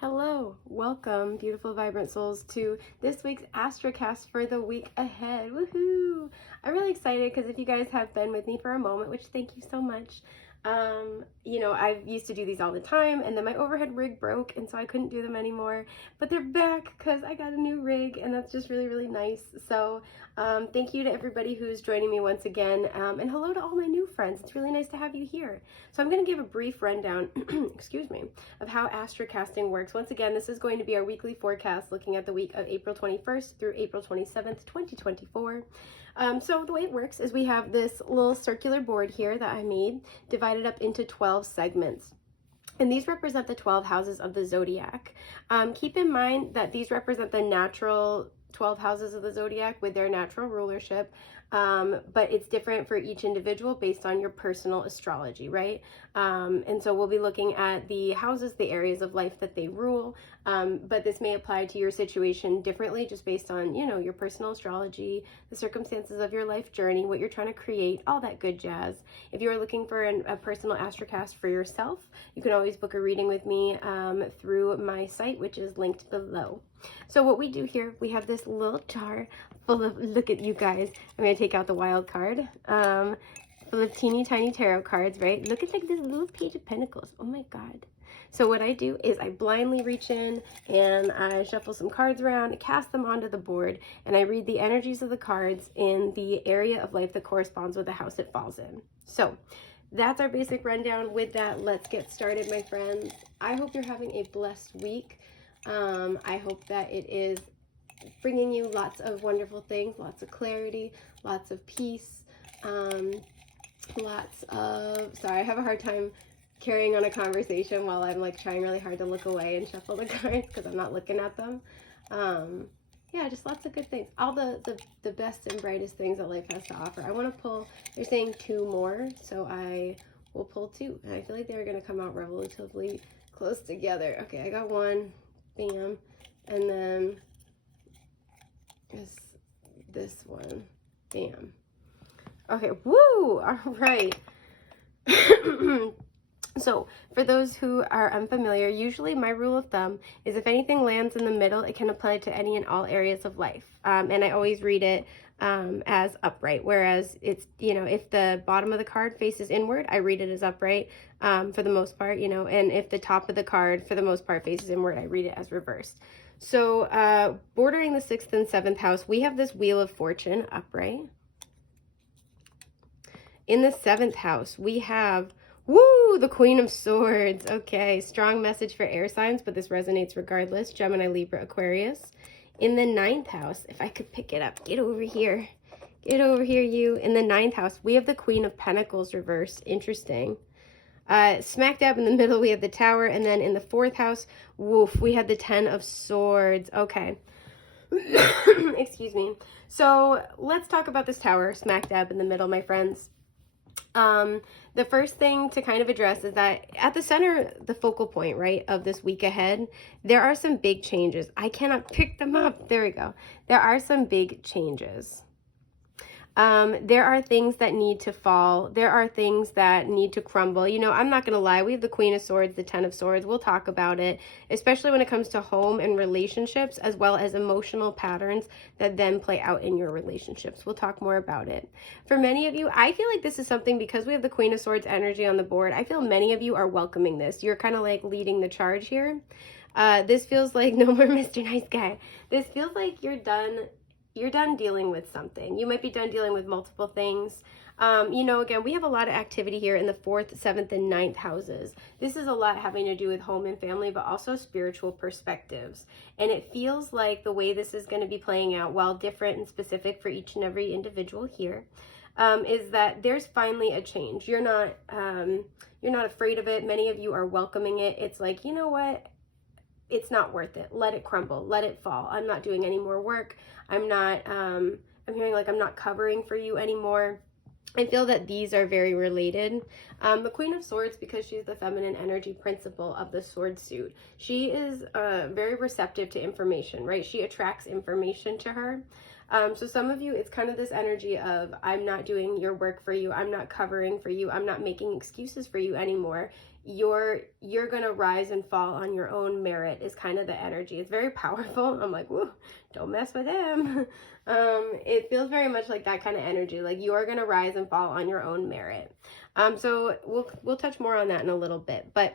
Hello, welcome, beautiful, vibrant souls, to this week's Astrocast for the week ahead. Woohoo! I'm really excited because if you guys have been with me for a moment, which thank you so much, I used to do these all the time, and then my overhead rig broke, and so I couldn't do them anymore. But they're back because I got a new rig, and that's just really, really nice. So thank you to everybody who's joining me once again, and hello to all my new friends. It's really nice to have you here. So I'm going to give a brief rundown, excuse me, of how astrocasting works. Once again, this is going to be our weekly forecast looking at the week of April 21st through April 27th, 2024. So the way it works is we have this little circular board here that I made, divided up into 12 segments. And these represent the 12 houses of the zodiac. Keep in mind that these represent the natural 12 houses of the zodiac with their natural rulership, but it's different for each individual based on your personal astrology, right? And so we'll be looking at the houses, the areas of life that they rule, but this may apply to your situation differently just based on, your personal astrology, the circumstances of your life journey, what you're trying to create, all that good jazz. If you're looking for a personal astrocast for yourself, you can always book a reading with me through my site, which is linked below. So what we do here, we have this little jar full of, look at you guys, I'm going to take out the wild card, full of teeny tiny tarot cards, right? Look at like this little page of pentacles. Oh my God. So what I do is I blindly reach in and I shuffle some cards around, cast them onto the board, and I read the energies of the cards in the area of life that corresponds with the house it falls in. So that's our basic rundown. With that, let's get started, my friends. I hope you're having a blessed week. I hope that it is bringing you lots of wonderful things, lots of clarity, lots of peace, lots of, sorry, I have a hard time carrying on a conversation while I'm like trying really hard to look away and shuffle the cards because I'm not looking at them. Yeah, just lots of good things. All the best and brightest things that life has to offer. I want to pull, they're saying 2 more, so I will pull 2. And I feel like they're going to come out relatively close together. Okay, I got 1. Bam. And then this one. Bam. Okay, woo! All right. So, for those who are unfamiliar, usually my rule of thumb is if anything lands in the middle, it can apply to any and all areas of life. And I always read it as upright, whereas it's, if the bottom of the card faces inward, I read it as upright for the most part, and if the top of the card, for the most part, faces inward, I read it as reversed. So, bordering the 6th and 7th house, we have this Wheel of Fortune upright. In the 7th house, we have the Queen of Swords. Okay, strong message for air signs, but this resonates regardless. Gemini, Libra, Aquarius. In the 9th house, if I could pick it up, get over here. Get over here, you. In the 9th house, we have the Queen of Pentacles reversed. Interesting. Smack dab in the middle, we have the Tower. And then in the 4th house, we had the 10 of Swords. Okay. Excuse me. So let's talk about this Tower, smack dab in the middle, my friends. The first thing to kind of address is that at the center, the focal point, right, of this week ahead, there are some big changes. I cannot pick them up. There we go. There are some big changes. There are things that need to fall. There are things that need to crumble. I'm not going to lie. We have the Queen of Swords, the 10 of Swords. We'll talk about it, especially when it comes to home and relationships, as well as emotional patterns that then play out in your relationships. We'll talk more about it. For many of you, I feel like this is something, because we have the Queen of Swords energy on the board, I feel many of you are welcoming this. You're kind of like leading the charge here. This feels like no more Mr. Nice Guy. This feels like you're done dealing with something. You might be done dealing with multiple things. Again, we have a lot of activity here in the 4th, 7th, and 9th houses. This is a lot having to do with home and family, but also spiritual perspectives. And it feels like the way this is going to be playing out, while different and specific for each and every individual here, is that there's finally a change. You're not afraid of it. Many of you are welcoming it. It's like, you know what? It's not worth it. Let it crumble. Let it fall. I'm not doing any more work. I'm hearing like I'm not covering for you anymore. I feel that these are very related. The Queen of Swords, because she's the feminine energy principle of the sword suit, she is very receptive to information, right? She attracts information to her. So some of you, it's kind of this energy of, I'm not doing your work for you. I'm not covering for you. I'm not making excuses for you anymore. you're gonna rise and fall on your own merit is kind of the energy. It's very powerful. I'm like, whoa, don't mess with him. It feels very much like that kind of energy, like you're gonna rise and fall on your own merit. So we'll touch more on that in a little bit, but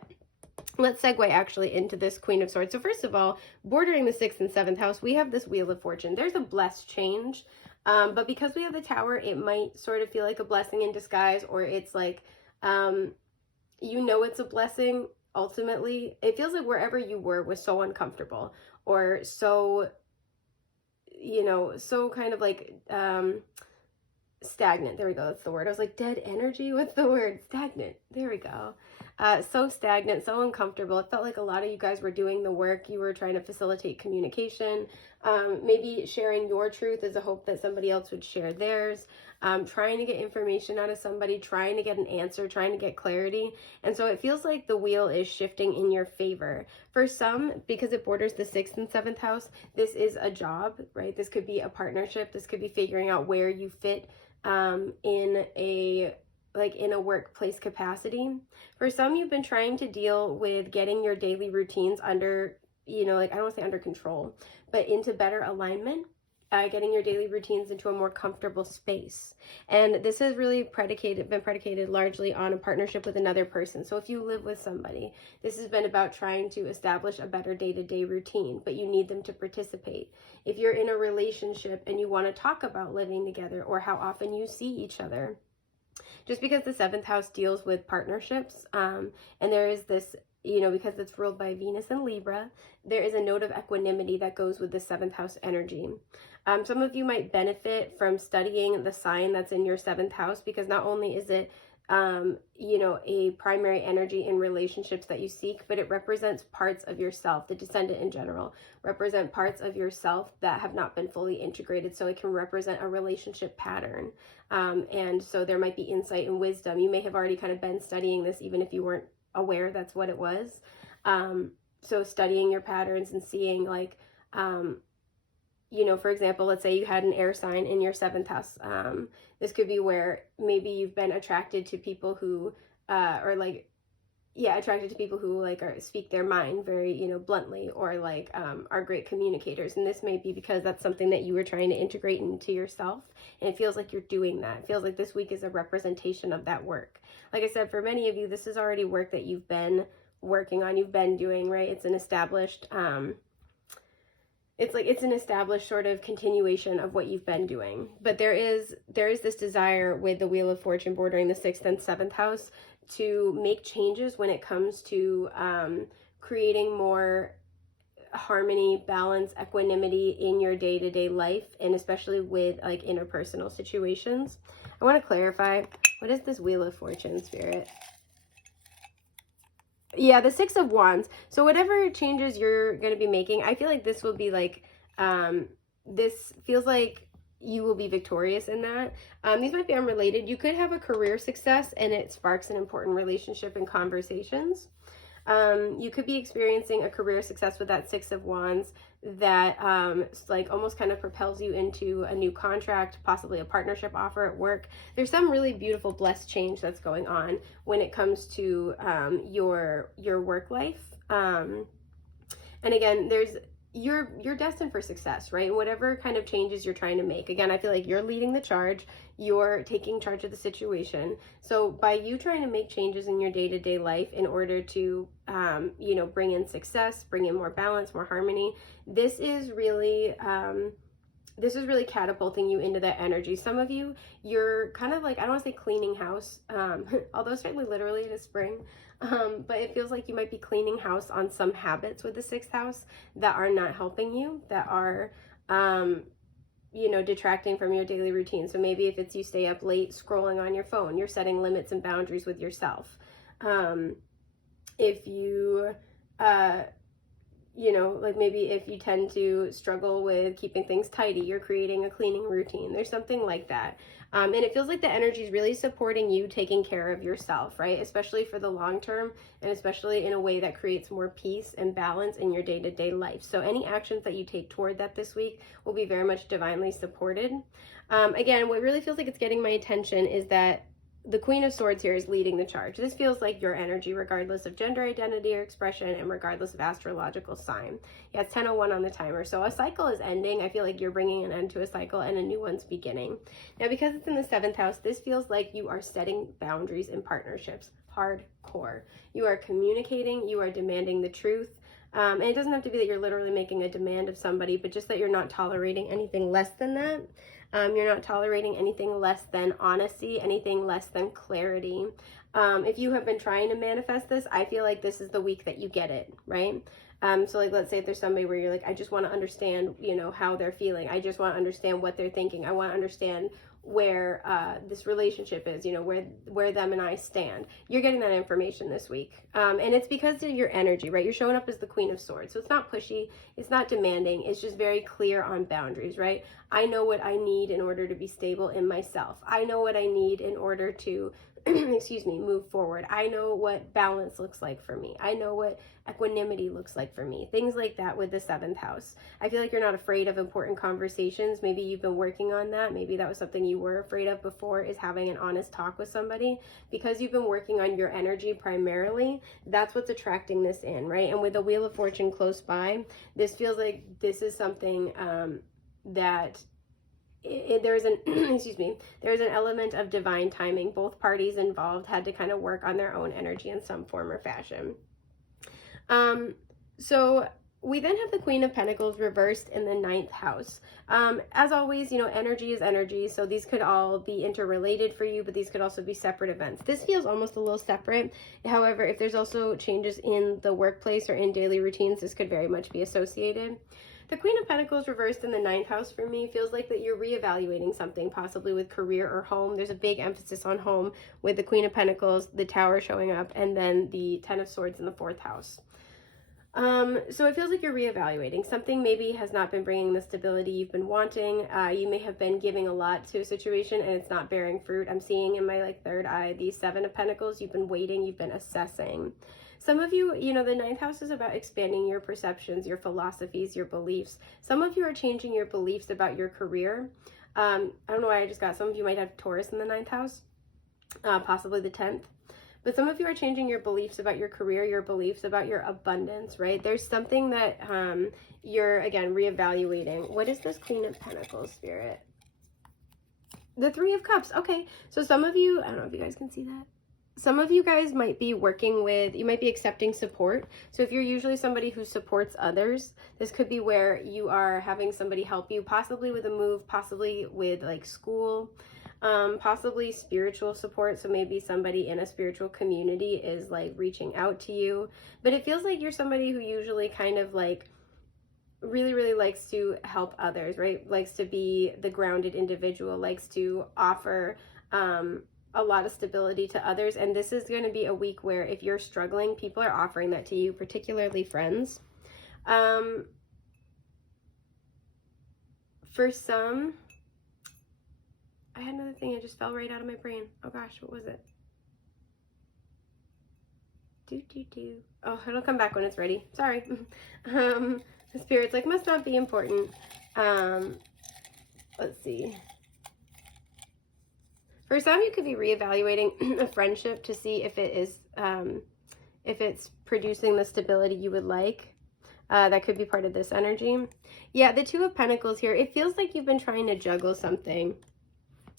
let's segue actually into this Queen of Swords. So first of all, bordering the 6th and 7th house, we have this Wheel of Fortune. There's a blessed change, but because we have the Tower, it might sort of feel like a blessing in disguise, or it's like, it's a blessing. Ultimately, it feels like wherever you were was so uncomfortable, or so, so kind of like stagnant. There we go. That's the word. I was like, dead energy. What's the word? Stagnant. There we go. So stagnant, so uncomfortable. It felt like a lot of you guys were doing the work. You were trying to facilitate communication, maybe sharing your truth as a hope that somebody else would share theirs, trying to get information out of somebody, trying to get an answer, trying to get clarity. And so it feels like the wheel is shifting in your favor. For some, because it borders the 6th and 7th house, this is a job, right? This could be a partnership. This could be figuring out where you fit in a workplace capacity. For some, you've been trying to deal with getting your daily routines under, I don't want to say under control, but into better alignment, getting your daily routines into a more comfortable space. And this has really been predicated largely on a partnership with another person. So if you live with somebody, this has been about trying to establish a better day-to-day routine, but you need them to participate. If you're in a relationship and you want to talk about living together or how often you see each other, just because the 7th house deals with partnerships, and there is this, because it's ruled by Venus and Libra, there is a note of equanimity that goes with the 7th house energy. Some of you might benefit from studying the sign that's in your 7th house, because not only is it, a primary energy in relationships that you seek, but it represents parts of yourself. The descendant in general represent parts of yourself that have not been fully integrated. So it can represent a relationship pattern. And so there might be insight and wisdom. You may have already kind of been studying this, even if you weren't aware that's what it was. So studying your patterns and seeing like, for example, let's say you had an air sign in your 7th house. This could be where maybe you've been attracted to people who, attracted to people who speak their mind very, bluntly, or are great communicators. And this may be because that's something that you were trying to integrate into yourself. And it feels like you're doing that. It feels like this week is a representation of that work. Like I said, for many of you, this is already work that you've been working on, you've been doing, right? It's an established, it's an established sort of continuation of what you've been doing. But there is this desire with the Wheel of Fortune bordering the 6th and 7th house to make changes when it comes to creating more harmony, balance, equanimity in your day-to-day life, and especially with interpersonal situations. I want to clarify, what is this Wheel of Fortune, Spirit? Yeah, the 6 of Wands. So whatever changes you're going to be making, I feel like this will be this feels like you will be victorious in that. These might be unrelated. You could have a career success and it sparks an important relationship and conversations. You could be experiencing a career success with that 6 of Wands that almost kind of propels you into a new contract, possibly a partnership offer at work. There's some really beautiful blessed change that's going on when it comes to your work life. And again, you're destined for success, right? Whatever kind of changes you're trying to make. Again, I feel like you're leading the charge. You're taking charge of the situation. So by you trying to make changes in your day-to-day life in order to, bring in success, bring in more balance, more harmony, this is really catapulting you into that energy. Some of you, you're kind of like, I don't want to say cleaning house, although certainly literally it is spring, but it feels like you might be cleaning house on some habits with the 6th house that are not helping you, that are, detracting from your daily routine. So maybe if it's you stay up late scrolling on your phone, you're setting limits and boundaries with yourself. If you, maybe if you tend to struggle with keeping things tidy, you're creating a cleaning routine. There's something like that. And it feels like the energy is really supporting you taking care of yourself, right? Especially for the long term, and especially in a way that creates more peace and balance in your day-to-day life. So any actions that you take toward that this week will be very much divinely supported. Again, what really feels like it's getting my attention is that the Queen of Swords here is leading the charge. This feels like your energy, regardless of gender identity or expression, and regardless of astrological sign. Yeah, it's 10:01 on the timer. So a cycle is ending. I feel like you're bringing an end to a cycle and a new one's beginning. Now, because it's in the 7th house, this feels like you are setting boundaries in partnerships. Hardcore. You are communicating. You are demanding the truth. And it doesn't have to be that you're literally making a demand of somebody, but just that you're not tolerating anything less than that. You're not tolerating anything less than honesty, anything less than clarity. If you have been trying to manifest this, I feel like this is the week that you get it, right? So like, let's say if there's somebody where you're like, I just want to understand, you know, how they're feeling. I just want to understand what they're thinking. I want to understand where this relationship is, you know, where them and I stand. You're getting that information this week. And it's because of your energy, right? You're showing up as the Queen of Swords. So it's not pushy. It's not demanding. It's just very clear on boundaries, right? I know what I need in order to be stable in myself. I know what I need in order to, excuse me, move forward. I know what balance looks like for me. I know what equanimity looks like for me. Things like that with the 7th house. I feel like you're not afraid of important conversations. Maybe you've been working on that. Maybe that was something you were afraid of before, is having an honest talk with somebody. Because you've been working on your energy primarily, that's what's attracting this in, right? And with the Wheel of Fortune close by, this feels like this is something that there's an excuse me, there's an element of divine timing. Both parties involved had to kind of work on their own energy in some form or fashion. So we then have the Queen of Pentacles reversed in the 9th house. As always, you know, energy is energy, so these could all be interrelated for you, but these could also be separate events. This feels almost a little separate. However, if there's also changes in the workplace or in daily routines, this could very much be associated. The Queen of Pentacles reversed in the 9th house for me feels like that you're reevaluating something, possibly with career or home. There's a big emphasis on home with the Queen of Pentacles, the Tower showing up, and then the 10 of Swords in the 4th house. So it feels like you're reevaluating. Something maybe has not been bringing the stability you've been wanting. You may have been giving a lot to a situation and it's not bearing fruit. I'm seeing in my like third eye, the 7 of Pentacles, you've been waiting, you've been assessing. Some of you, you know, the 9th house is about expanding your perceptions, your philosophies, your beliefs. Some of you are changing your beliefs about your career. I don't know why I just got, some of you might have Taurus in the 9th house, possibly the 10th. But some of you are changing your beliefs about your career, your beliefs about your abundance, right? There's something that you're, again, reevaluating. What is this Queen of Pentacles, Spirit? The 3 of Cups. Okay, so some of you, I don't know if you guys can see that. Some of you guys might be working with, you might be accepting support. So if you're usually somebody who supports others, this could be where you are having somebody help you, possibly with a move, possibly with like school, possibly spiritual support. So maybe somebody in a spiritual community is like reaching out to you. But it feels like you're somebody who usually kind of like really likes to help others, right? Likes to be the grounded individual, likes to offer a lot of stability to others. And this is going to be a week where if you're struggling, people are offering that to you, particularly friends. For some, I had another thing, it just fell right out of my brain. Oh gosh, what was it? Oh, it'll come back when it's ready. Sorry. The Spirit's like, must not be important. Let's see. For some, you could be reevaluating a friendship to see if it is, if it's producing the stability you would like. That could be part of this energy. Yeah, the 2 of Pentacles here. It feels like you've been trying to juggle something.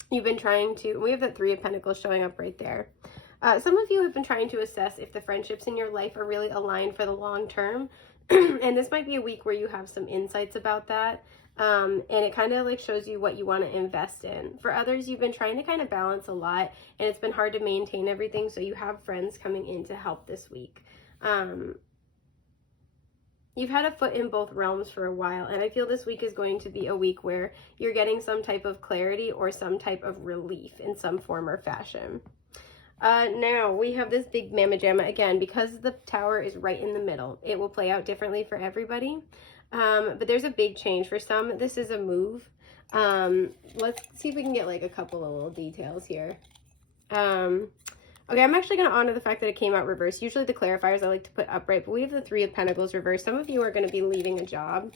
You've been trying to, we have the 3 of Pentacles showing up right there. Some of you have been trying to assess if the friendships in your life are really aligned for the long term. And this might be a week where you have some insights about that. And it kind of like shows you what you want to invest in. For others, you've been trying to kind of balance a lot and it's been hard to maintain everything. So you have friends coming in to help this week. You've had a foot in both realms for a while, and I feel this week is going to be a week where you're getting some type of clarity or some type of relief in some form or fashion. Now we have this big mamma jamma again, because the Tower is right in the middle. It will play out differently for everybody. But there's a big change. For some, this is a move. Let's see if we can get like a couple of little details here. Okay, I'm actually going to honor the fact that it came out reversed. Usually the clarifiers I like to put upright, but we have the 3 of Pentacles reversed. Some of you are going to be leaving a job.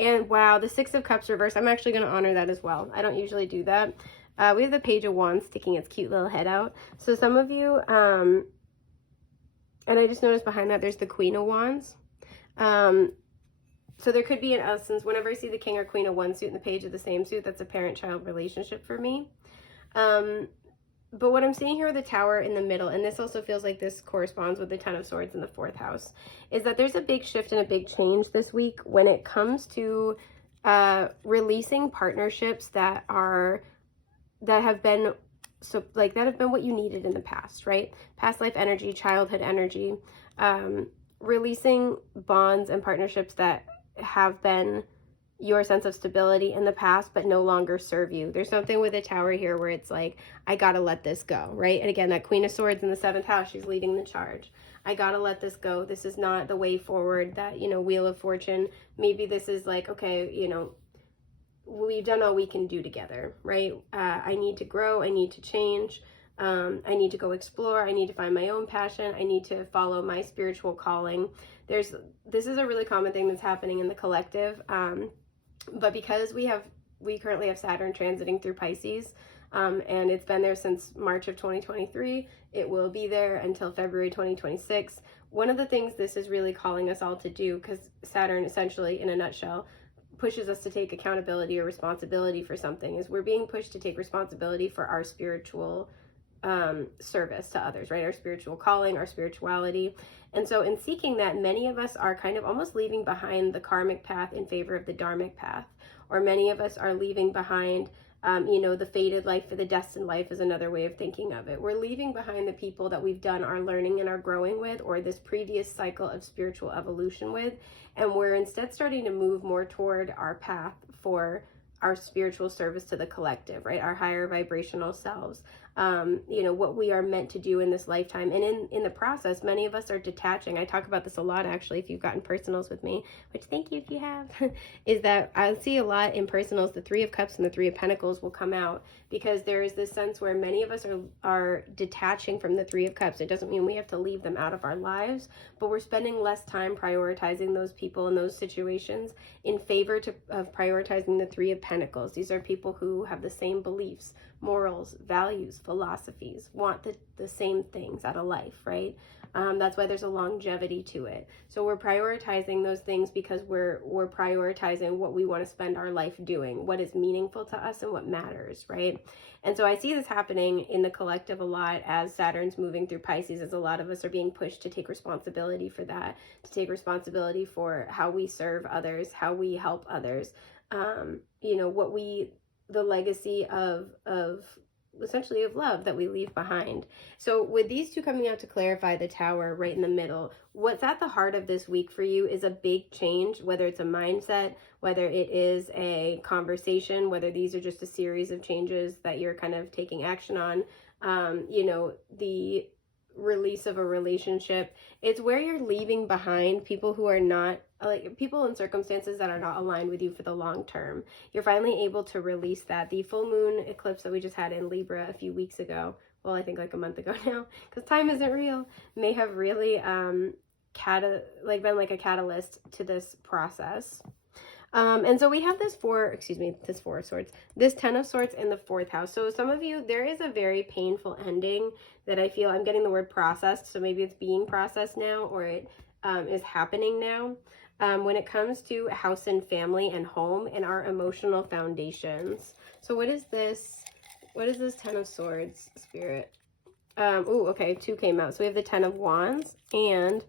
And wow, the 6 of Cups reversed. I'm actually going to honor that as well. I don't usually do that. We have the Page of Wands sticking its cute little head out. So some of you, and I just noticed behind that there's the Queen of Wands. So there could be an essence, whenever I see the King or Queen of one suit and the Page of the same suit, that's a parent-child relationship for me. But what I'm seeing here with the Tower in the middle, and this also feels like this corresponds with the Ten of Swords in the 4th house, is that there's a big shift and a big change this week when it comes to releasing partnerships that have been what you needed in the past, right? Past life energy, childhood energy, releasing bonds and partnerships that have been your sense of stability in the past but no longer serve you. There's something with the Tower here where it's like, I gotta let this go, right? And again, that Queen of Swords in the 7th house, she's leading the charge. I gotta let this go. This is not the way forward. That, Wheel of Fortune, maybe this is like, okay, we've done all we can do together, right? I need to grow. I need to change. I need to go explore. I need to find my own passion. I need to follow my spiritual calling. This is a really common thing that's happening in the collective. But because we currently have Saturn transiting through Pisces, and it's been there since March of 2023, it will be there until February 2026. One of the things this is really calling us all to do, because Saturn essentially, in a nutshell, pushes us to take accountability or responsibility for something, is we're being pushed to take responsibility for our spiritual service to others, right? Our spiritual calling, our spirituality. And so in seeking that, many of us are kind of almost leaving behind the karmic path in favor of the dharmic path. Or many of us are leaving behind, the fated life for the destined life is another way of thinking of it. We're leaving behind the people that we've done our learning and our growing with, or this previous cycle of spiritual evolution with. And we're instead starting to move more toward our path for our spiritual service to the collective, right? Our higher vibrational selves, what we are meant to do in this lifetime. And in the process, many of us are detaching. I talk about this a lot, actually, if you've gotten personals with me, which thank you if you have, is that I see a lot in personals, the 3 of Cups and the 3 of Pentacles will come out, because there is this sense where many of us are detaching from the 3 of Cups. It doesn't mean we have to leave them out of our lives, but we're spending less time prioritizing those people and those situations in favor of prioritizing the 3 of Pentacles. These are people who have the same beliefs, morals, values, philosophies, want the same things out of life, right? That's why there's a longevity to it. So we're prioritizing those things because we're prioritizing what we want to spend our life doing, what is meaningful to us and what matters, right? And so I see this happening in the collective a lot as Saturn's moving through Pisces, as a lot of us are being pushed to take responsibility for that, to take responsibility for how we serve others, how we help others, the legacy of essentially of love that we leave behind. So with these two coming out to clarify the Tower right in the middle, what's at the heart of this week for you is a big change, whether it's a mindset, whether it is a conversation, whether these are just a series of changes that you're kind of taking action on, the release of a relationship. It's where you're leaving behind people who are not, like, people and circumstances that are not aligned with you for the long term. You're finally able to release that. The full moon eclipse that we just had in Libra a few weeks ago, well, I think like a month ago now, because time isn't real, may have really been like a catalyst to this process. And so we have this 4 of Swords, this 10 of Swords in the 4th house. So some of you, there is a very painful ending that I feel, I'm getting the word processed, so maybe it's being processed now, or it is happening now. When it comes to house and family and home and our emotional foundations. So what is this 10 of Swords, Spirit? Okay, 2 came out. So we have the 10 of Wands and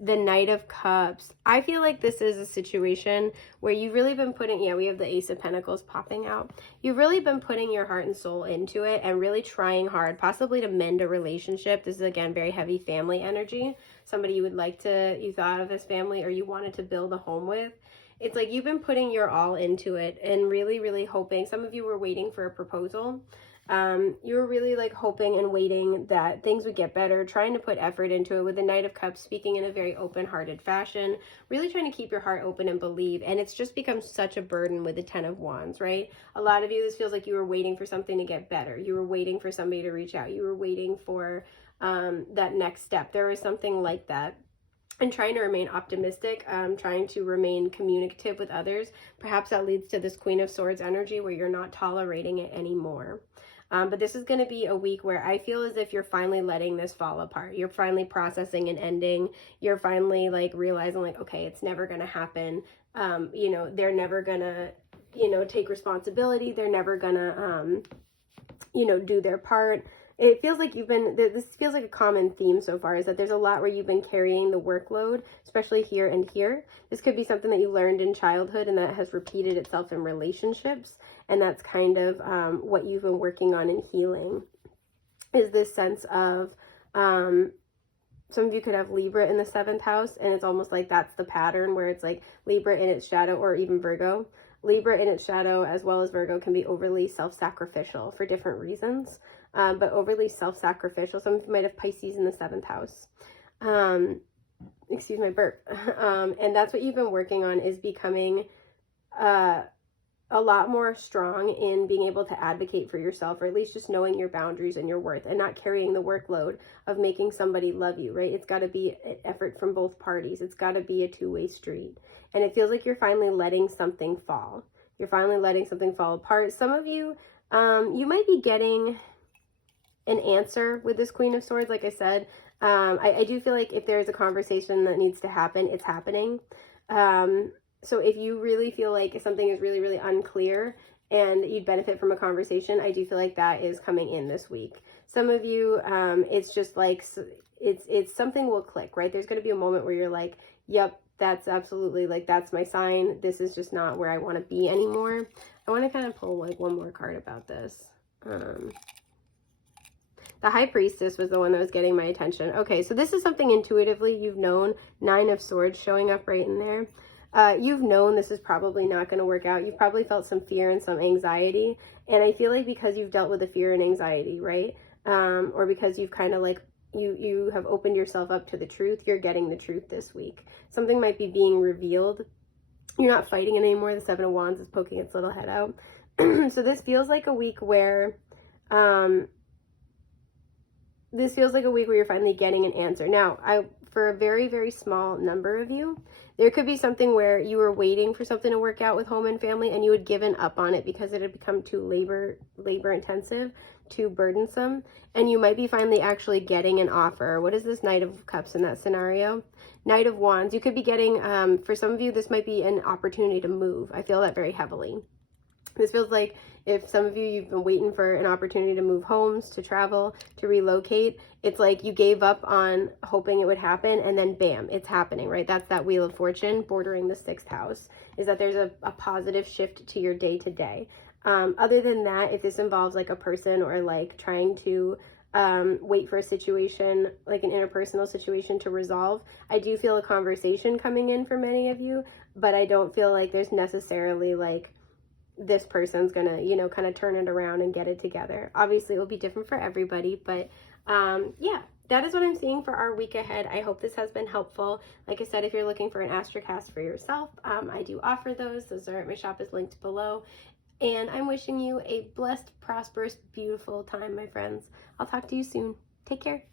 the Knight of Cups. I feel like this is a situation where you've really been putting, we have the Ace of Pentacles popping out. You've really been putting your heart and soul into it and really trying hard, possibly to mend a relationship. This is, again, very heavy family energy. Somebody you thought of as family, or you wanted to build a home with. It's like you've been putting your all into it and really, really hoping. Some of you were waiting for a proposal. You were really like hoping and waiting that things would get better, trying to put effort into it, with the Knight of Cups speaking in a very open-hearted fashion, really trying to keep your heart open and believe. And it's just become such a burden with the 10 of Wands, right? A lot of you, this feels like you were waiting for something to get better. You were waiting for somebody to reach out. You were waiting for that next step. There was something like that. And trying to remain optimistic, trying to remain communicative with others. Perhaps that leads to this Queen of Swords energy where you're not tolerating it anymore. But this is going to be a week where I feel as if you're finally letting this fall apart. You're finally processing and ending. You're finally like realizing like, okay, it's never going to happen. You know, they're never going to, you know, take responsibility. They're never going to, you know, do their part. It feels like this feels like a common theme so far, is that there's a lot where you've been carrying the workload, especially here and here. This could be something that you learned in childhood and that has repeated itself in relationships. And that's kind of what you've been working on in healing, is this sense of, some of you could have Libra in the 7th house, and it's almost like that's the pattern where it's like Libra in its shadow, or even Virgo. Libra in its shadow as well as Virgo can be overly self-sacrificial for different reasons, but overly self-sacrificial. Some of you might have Pisces in the 7th house. Excuse my burp. And that's what you've been working on, is becoming a lot more strong in being able to advocate for yourself, or at least just knowing your boundaries and your worth, and not carrying the workload of making somebody love you, right? It's got to be an effort from both parties. It's got to be a two-way street. And it feels like you're finally letting something fall. You're finally letting something fall apart. Some of you, you might be getting an answer with this Queen of Swords. Like I said, I do feel like if there's a conversation that needs to happen, it's happening. So if you really feel like something is really, really unclear and you'd benefit from a conversation, I do feel like that is coming in this week. Some of you, it's just like, it's something will click, right? There's going to be a moment where you're like, yep, that's absolutely, like, that's my sign. This is just not where I want to be anymore. I want to kind of pull like one more card about this. The High Priestess was the one that was getting my attention. Okay, so this is something intuitively you've known. 9 of Swords showing up right in there. You've known this is probably not going to work out. You've probably felt some fear and some anxiety. And I feel like because you've dealt with the fear and anxiety, right? Or because you've kind of like, you have opened yourself up to the truth, you're getting the truth this week. Something might be being revealed. You're not fighting it anymore. The 7 of Wands is poking its little head out. So this feels like a week where, you're finally getting an answer. Now, for a very, very small number of you, there could be something where you were waiting for something to work out with home and family, and you had given up on it because it had become too labor intensive, too burdensome, and you might be finally actually getting an offer. What is this Knight of Cups in that scenario? Knight of Wands. You could be getting, for some of you, this might be an opportunity to move. I feel that very heavily. This feels like if some of you, you've been waiting for an opportunity to move homes, to travel, to relocate. It's like you gave up on hoping it would happen, and then bam, it's happening, right? That's that Wheel of Fortune bordering the 6th house, is that there's a positive shift to your day-to-day. Other than that, if this involves like a person, or like trying to wait for a situation, like an interpersonal situation to resolve, I do feel a conversation coming in for many of you, but I don't feel like there's necessarily like, this person's gonna, you know, kind of turn it around and get it together. Obviously, it will be different for everybody, but yeah, that is what I'm seeing for our week ahead. I hope this has been helpful. Like I said, if you're looking for an Astrocast for yourself, I do offer those. Those are, my shop is linked below. And I'm wishing you a blessed, prosperous, beautiful time, my friends. I'll talk to you soon. Take care.